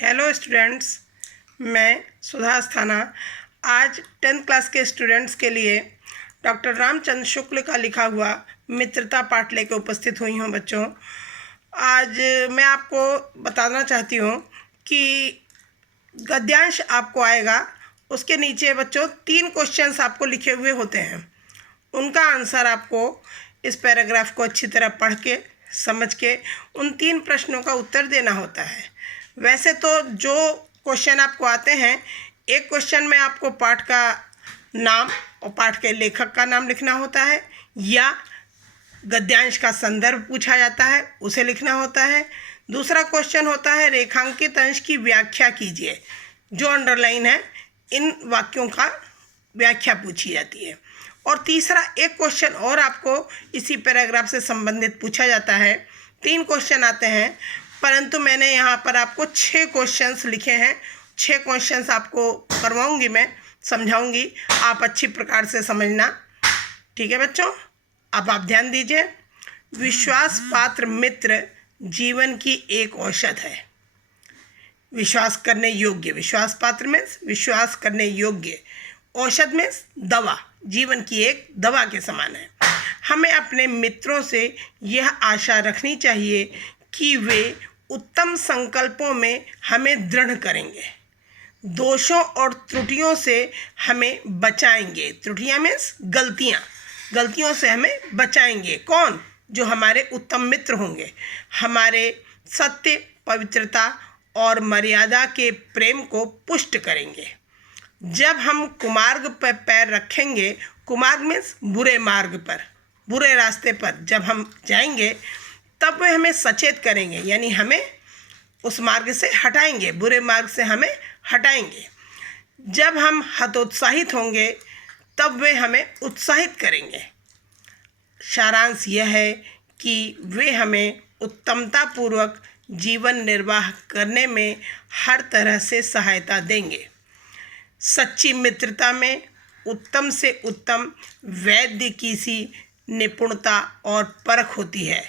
Hello students, मैं सुधा अस्थाना आज 10th class के स्टूडेंट्स के लिए डॉक्टर रामचंद्र शुक्ल का लिखा हुआ मित्रता पाठ लेकर उपस्थित हुई हूँ। बच्चों, आज मैं आपको बताना चाहती हूँ कि गद्यांश आपको आएगा, उसके नीचे बच्चों 3 क्वेश्चंस आपको लिखे हुए होते हैं। उनका आंसर आपको इस पैराग्राफ को अच्छी तरह पढ़ के समझ के उन 3 प्रश्नों का उत्तर देना होता है। वैसे तो जो क्वेश्चन आपको आते हैं, एक क्वेश्चन में आपको पाठ का नाम और पाठ के लेखक का नाम लिखना होता है, या गद्यांश का संदर्भ पूछा जाता है उसे लिखना होता है। दूसरा क्वेश्चन होता है रेखांकित अंश की व्याख्या कीजिए, जो अंडरलाइन है इन वाक्यों का व्याख्या पूछी जाती है। और तीसरा एक क्वेश्चन और आपको इसी पैराग्राफ से संबंधित पूछा जाता है। 3 क्वेश्चन आते हैं, परंतु मैंने यहाँ पर आपको 6 क्वेश्चंस लिखे हैं। 6 क्वेश्चंस आपको करवाऊंगी, मैं समझाऊंगी, आप अच्छी प्रकार से समझना। ठीक है बच्चों, अब आप ध्यान दीजिए। विश्वास पात्र मित्र जीवन की एक औषध है। विश्वास करने योग्य, विश्वास पात्र में विश्वास करने योग्य, औषध में दवा, जीवन की एक दवा के समान है। हमें अपने मित्रों से यह आशा रखनी चाहिए कि वे उत्तम संकल्पों में हमें दृढ़ करेंगे, दोषों और त्रुटियों से हमें बचाएंगे। त्रुटियां मीन्स गलतियां, गलतियों से हमें बचाएंगे। कौन? जो हमारे उत्तम मित्र होंगे, हमारे सत्य, पवित्रता और मर्यादा के प्रेम को पुष्ट करेंगे। जब हम कुमार्ग पर पैर रखेंगे, कुमार्ग मीन्स बुरे मार्ग पर, बुरे रास्ते पर जब हम जाएंगे, तब वे हमें सचेत करेंगे, यानी हमें उस मार्ग से हटाएंगे, बुरे मार्ग से हमें हटाएंगे। जब हम हतोत्साहित होंगे, तब वे हमें उत्साहित करेंगे। सारांश यह है कि वे हमें उत्तमतापूर्वक जीवन निर्वाह करने में हर तरह से सहायता देंगे। सच्ची मित्रता में उत्तम से उत्तम वैद्य की सी निपुणता और परख होती है।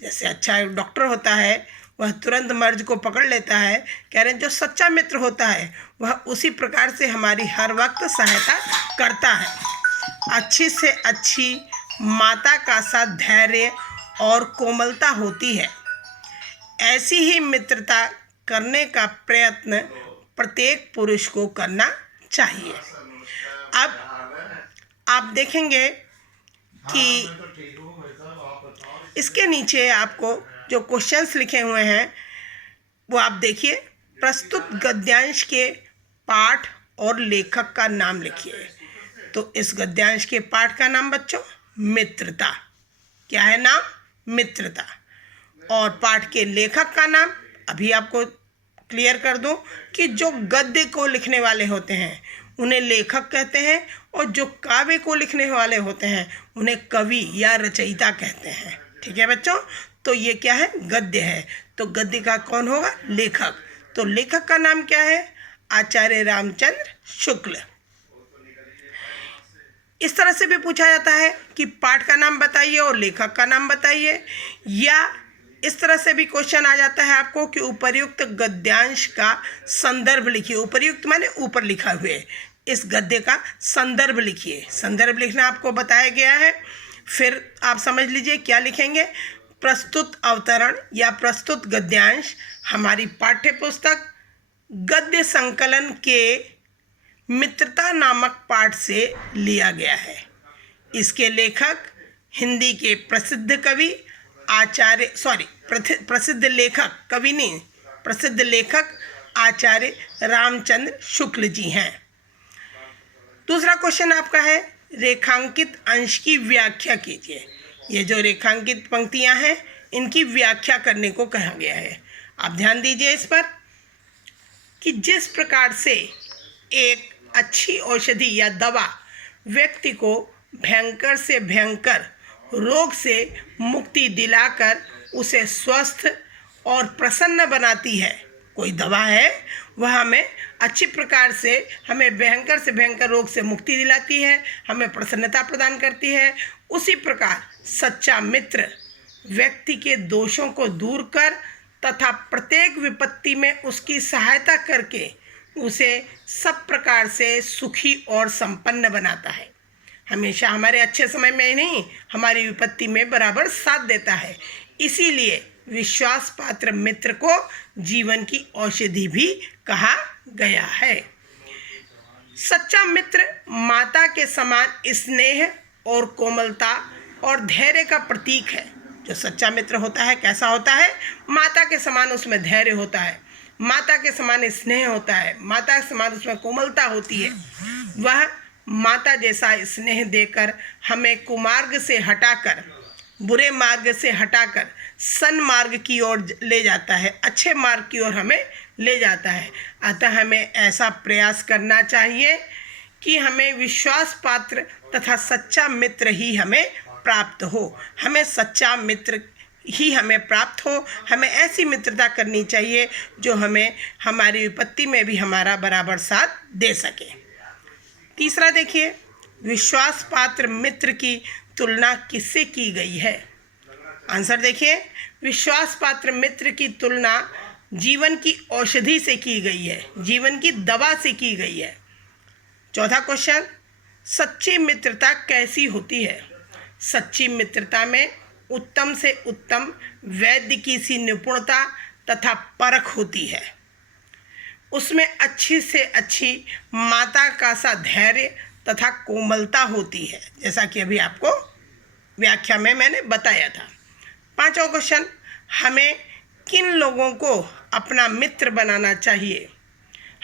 जैसे अच्छा डॉक्टर होता है, वह तुरंत मर्ज को पकड़ लेता है, कह रहे हैं जो सच्चा मित्र होता है वह उसी प्रकार से हमारी हर वक्त सहायता करता है। अच्छी से अच्छी माता का साथ धैर्य और कोमलता होती है। ऐसी ही मित्रता करने का प्रयत्न प्रत्येक पुरुष को करना चाहिए। अब आप देखेंगे कि इसके नीचे आपको जो क्वेश्चंस लिखे हुए हैं वो आप देखिए। प्रस्तुत गद्यांश के पाठ और लेखक का नाम लिखिए। तो इस गद्यांश के पाठ का नाम बच्चों मित्रता। क्या है नाम? मित्रता। और पाठ के लेखक का नाम अभी आपको क्लियर कर दूं कि जो गद्य को लिखने वाले होते हैं उन्हें लेखक कहते हैं, और जो काव्य को लिखने वाले होते हैं उन्हें कवि या रचयिता कहते हैं। ठीक है बच्चों, तो ये क्या है? गद्य है। तो गद्य का कौन होगा? लेखक। तो लेखक का नाम क्या है? आचार्य रामचंद्र शुक्ल। इस तरह से भी पूछा जाता है कि पाठ का नाम बताइए और लेखक का नाम बताइए, या इस तरह से भी क्वेश्चन आ जाता है आपको कि उपर्युक्त गद्यांश का संदर्भ लिखिए। उपर्युक्त माने ऊपर लिखा हुए, इस गद्य का संदर्भ लिखिए। संदर्भ लिखना आपको बताया गया है। फिर आप समझ लीजिए क्या लिखेंगे। प्रस्तुत अवतरण या प्रस्तुत गद्यांश हमारी पाठ्य पुस्तक गद्य संकलन के मित्रता नामक पाठ से लिया गया है। इसके लेखक हिंदी के प्रसिद्ध कवि प्रसिद्ध लेखक, कवि नहीं, प्रसिद्ध लेखक आचार्य रामचंद्र शुक्ल जी हैं। दूसरा क्वेश्चन आपका है रेखांकित अंश की व्याख्या कीजिए। ये जो रेखांकित पंक्तियां हैं इनकी व्याख्या करने को कहा गया है। आप ध्यान दीजिए इस पर कि जिस प्रकार से एक अच्छी औषधि या दवा व्यक्ति को भयंकर से भयंकर रोग से मुक्ति दिलाकर उसे स्वस्थ और प्रसन्न बनाती है, कोई दवा है वह हमें अच्छी प्रकार से हमें भयंकर से भयंकर रोग से मुक्ति दिलाती है, हमें प्रसन्नता प्रदान करती है, उसी प्रकार सच्चा मित्र व्यक्ति के दोषों को दूर कर तथा प्रत्येक विपत्ति में उसकी सहायता करके उसे सब प्रकार से सुखी और संपन्न बनाता है। हमेशा हमारे अच्छे समय में ही नहीं, हमारी विपत्ति में बराबर साथ देता है। इसीलिए विश्वास पात्र मित्र को जीवन की औषधि भी कहा गया है। सच्चा मित्र माता के समान स्नेह और कोमलता और धैर्य का प्रतीक है। जो सच्चा मित्र होता है कैसा होता है? माता के समान उसमें धैर्य होता है, माता के समान स्नेह होता है, माता के समान उसमें कोमलता होती है। वह माता जैसा स्नेह देकर हमें कुमार्ग से हटाकर, बुरे मार्ग से हटाकर सन्मार्ग की ओर ले जाता है, अच्छे मार्ग की ओर हमें ले जाता है। अतः हमें ऐसा प्रयास करना चाहिए कि हमें विश्वास पात्र तथा सच्चा मित्र ही हमें प्राप्त हो, हमें सच्चा मित्र ही हमें प्राप्त हो। हमें ऐसी मित्रता करनी चाहिए जो हमें हमारी विपत्ति में भी हमारा बराबर साथ दे सके। तीसरा देखिए, विश्वास पात्र मित्र की तुलना किससे की गई है? आंसर देखिए, विश्वास पात्र मित्र की तुलना जीवन की औषधि से की गई है, जीवन की दवा से की गई है। चौथा क्वेश्चन, सच्ची मित्रता कैसी होती है? सच्ची मित्रता में उत्तम से उत्तम वैद्य की सी निपुणता तथा परख होती है। उसमें अच्छी से अच्छी माता का सा धैर्य तथा कोमलता होती है, जैसा कि अभी आपको व्याख्या में मैंने बताया था। पांचवा क्वेश्चन, हमें किन लोगों को अपना मित्र बनाना चाहिए?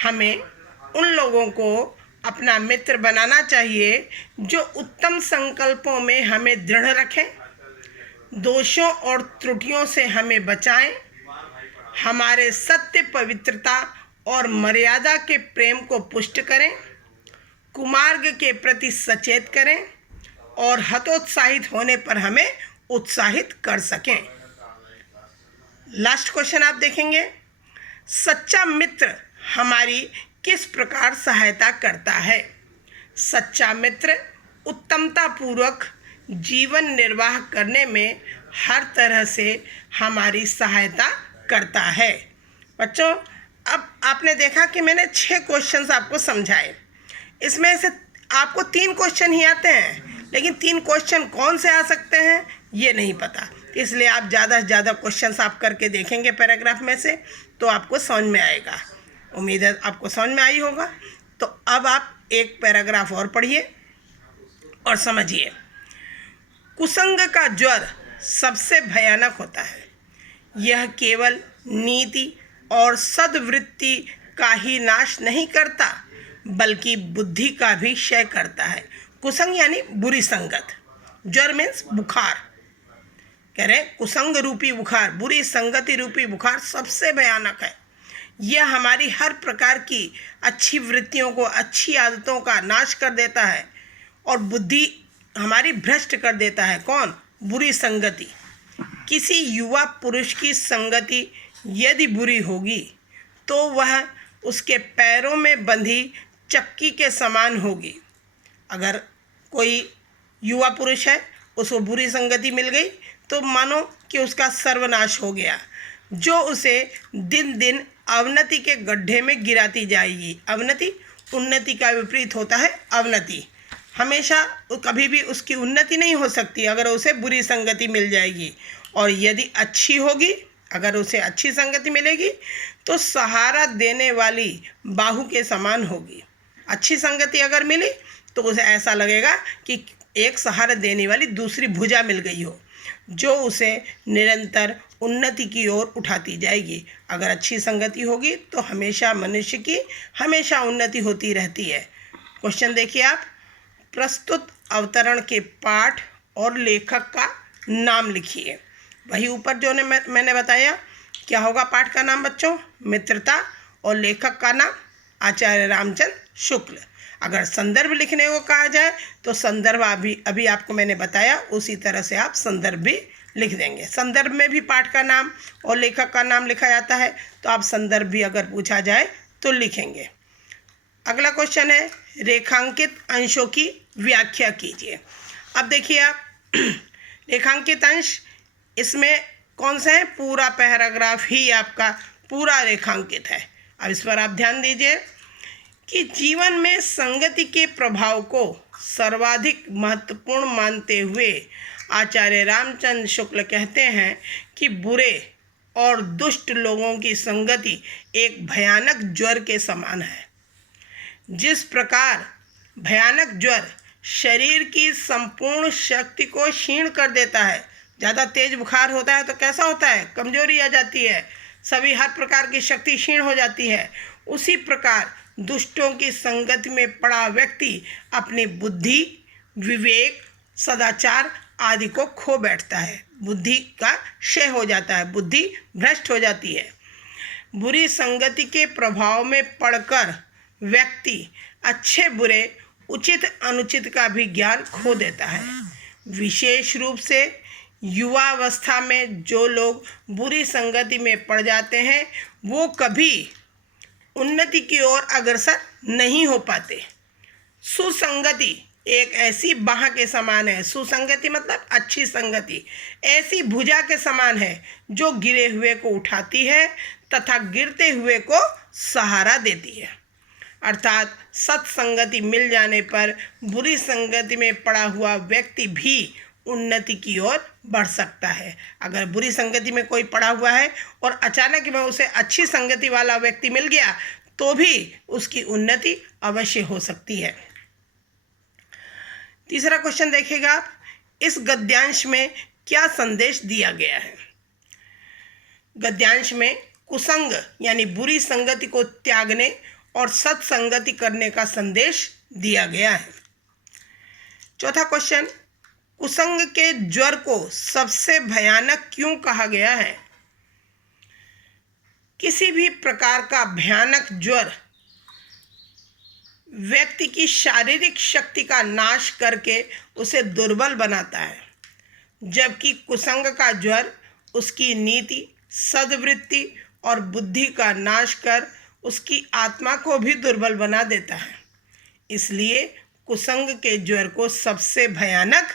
हमें उन लोगों को अपना मित्र बनाना चाहिए जो उत्तम संकल्पों में हमें दृढ़ रखें, दोषों और त्रुटियों से हमें बचाएं, हमारे सत्य, पवित्रता और मर्यादा के प्रेम को पुष्ट करें, कुमार्ग के प्रति सचेत करें और हतोत्साहित होने पर हमें उत्साहित कर सकें। लास्ट क्वेश्चन आप देखेंगे, सच्चा मित्र हमारी किस प्रकार सहायता करता है? सच्चा मित्र उत्तमता पूर्वक जीवन निर्वाह करने में हर तरह से हमारी सहायता करता है। बच्चों, अब आपने देखा कि मैंने 6 क्वेश्चंस आपको समझाए। इसमें से आपको 3 क्वेश्चन ही आते हैं, लेकिन 3 क्वेश्चन कौन से आ सकते हैं ये नहीं पता। इसलिए आप ज़्यादा से ज़्यादा क्वेश्चंस आप करके देखेंगे पैराग्राफ में से, तो आपको समझ में आएगा। उम्मीद है आपको समझ में आई होगा। तो अब आप एक पैराग्राफ और पढ़िए और समझिए। कुसंग का ज्वर सबसे भयानक होता है। यह केवल नीति और सद्वृत्ति का ही नाश नहीं करता, बल्कि बुद्धि का भी क्षय करता है। कुसंग यानी बुरी संगत, ज्वर मीन्स बुखार, कह रहे कुसंग रूपी बुखार, बुरी संगति रूपी बुखार सबसे भयानक है। यह हमारी हर प्रकार की अच्छी वृत्तियों को, अच्छी आदतों का नाश कर देता है और बुद्धि हमारी भ्रष्ट कर देता है। कौन? बुरी संगति। किसी युवा पुरुष की संगति यदि बुरी होगी तो वह उसके पैरों में बंधी चक्की के समान होगी। अगर कोई युवा पुरुष है, उसको बुरी संगति मिल गई तो मानो कि उसका सर्वनाश हो गया, जो उसे दिन दिन अवनति के गड्ढे में गिराती जाएगी। अवनति उन्नति का विपरीत होता है अवनति। हमेशा कभी भी उसकी उन्नति नहीं हो सकती अगर उसे बुरी संगति मिल जाएगी। और यदि अच्छी होगी, अगर उसे अच्छी संगति मिलेगी तो सहारा देने वाली बाहु के समान होगी। अच्छी संगति अगर मिली तो उसे ऐसा लगेगा कि एक सहारा देने वाली दूसरी भुजा मिल गई हो, जो उसे निरंतर उन्नति की ओर उठाती जाएगी। अगर अच्छी संगति होगी तो हमेशा मनुष्य की हमेशा उन्नति होती रहती है। क्वेश्चन देखिए आप, प्रस्तुत अवतरण के पाठ और लेखक का नाम लिखिए। वही ऊपर जो मैंने बताया, क्या होगा पाठ का नाम बच्चों? मित्रता। और लेखक का नाम आचार्य रामचंद्र शुक्ल। अगर संदर्भ लिखने को कहा जाए तो संदर्भ अभी आपको मैंने बताया, उसी तरह से आप संदर्भ भी लिख देंगे। संदर्भ में भी पाठ का नाम और लेखक का नाम लिखा जाता है, तो आप संदर्भ भी अगर पूछा जाए तो लिखेंगे। अगला क्वेश्चन है, रेखांकित अंशों की व्याख्या कीजिए। अब देखिए आप, रेखांकित अंश, इसमें कौन से हैं? पूरा पैराग्राफ ही आपका पूरा रेखांकित है। अब इस पर आप ध्यान दीजिए कि जीवन में संगति के प्रभाव को सर्वाधिक महत्वपूर्ण मानते हुए आचार्य रामचंद्र शुक्ल कहते हैं कि बुरे और दुष्ट लोगों की संगति एक भयानक ज्वर के समान है। जिस प्रकार भयानक ज्वर शरीर की संपूर्ण शक्ति को क्षीण कर देता है, ज़्यादा तेज बुखार होता है तो कैसा होता है? कमजोरी आ जाती है, सभी हर प्रकार की शक्ति क्षीण हो जाती है। उसी प्रकार दुष्टों की संगति में पड़ा व्यक्ति अपनी बुद्धि, विवेक, सदाचार आदि को खो बैठता है, बुद्धि का क्षय हो जाता है, बुद्धि भ्रष्ट हो जाती है। बुरी संगति के प्रभाव में पड़कर व्यक्ति अच्छे बुरे, उचित अनुचित का भी ज्ञान खो देता है। विशेष रूप से युवावस्था में जो लोग बुरी संगति में पड़ जाते हैं वो कभी उन्नति की ओर अग्रसर नहीं हो पाते। सुसंगति एक ऐसी बाह के समान है, सुसंगति मतलब अच्छी संगति, ऐसी भुजा के समान है जो गिरे हुए को उठाती है तथा गिरते हुए को सहारा देती है। अर्थात सत्संगति मिल जाने पर बुरी संगति में पड़ा हुआ व्यक्ति भी उन्नति की ओर बढ़ सकता है। अगर बुरी संगति में कोई पड़ा हुआ है और अचानक में उसे अच्छी संगति वाला व्यक्ति मिल गया तो भी उसकी उन्नति अवश्य हो सकती है। तीसरा क्वेश्चन देखिएगा आप, इस गद्यांश में क्या संदेश दिया गया है? गद्यांश में कुसंग यानी बुरी संगति को त्यागने और सत्संगति करने का संदेश दिया गया है। चौथा क्वेश्चन, कुसंग के ज्वर को सबसे भयानक क्यों कहा गया है? किसी भी प्रकार का भयानक ज्वर व्यक्ति की शारीरिक शक्ति का नाश करके उसे दुर्बल बनाता है, जबकि कुसंग का ज्वर उसकी नीति, सद्वृत्ति और बुद्धि का नाश कर उसकी आत्मा को भी दुर्बल बना देता है। इसलिए कुसंग के ज्वर को सबसे भयानक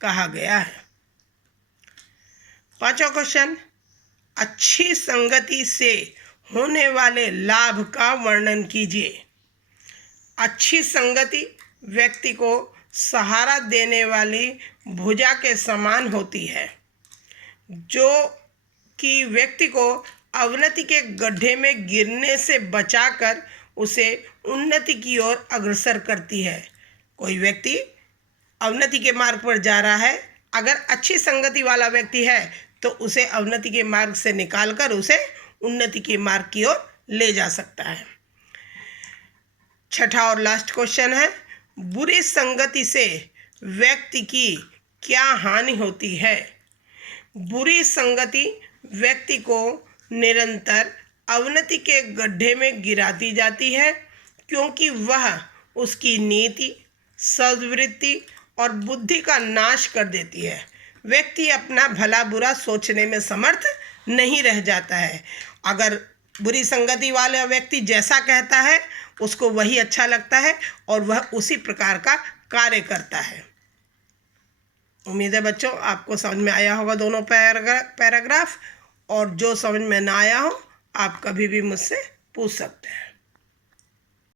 कहा गया है। पांचवा क्वेश्चन, अच्छी संगति से होने वाले लाभ का वर्णन कीजिए। अच्छी संगति व्यक्ति को सहारा देने वाली भुजा के समान होती है, जो कि व्यक्ति को अवनति के गड्ढे में गिरने से बचाकर उसे उन्नति की ओर अग्रसर करती है। कोई व्यक्ति अवनति के मार्ग पर जा रहा है, अगर अच्छी संगति वाला व्यक्ति है तो उसे अवनति के मार्ग से निकालकर उसे उन्नति के मार्ग की ओर ले जा सकता है। छठा और लास्ट क्वेश्चन है, बुरी संगति से व्यक्ति की क्या हानि होती है? बुरी संगति व्यक्ति को निरंतर अवनति के गड्ढे में गिराती जाती है, क्योंकि वह उसकी नीति, सद्वृत्ति और बुद्धि का नाश कर देती है। व्यक्ति अपना भला बुरा सोचने में समर्थ नहीं रह जाता है। अगर बुरी संगति वाला व्यक्ति जैसा कहता है उसको वही अच्छा लगता है और वह उसी प्रकार का कार्य करता है। उम्मीद है बच्चों आपको समझ में आया होगा दोनों पैराग्राफ, और जो समझ में ना आया हो आप कभी भी मुझसे पूछ सकते हैं।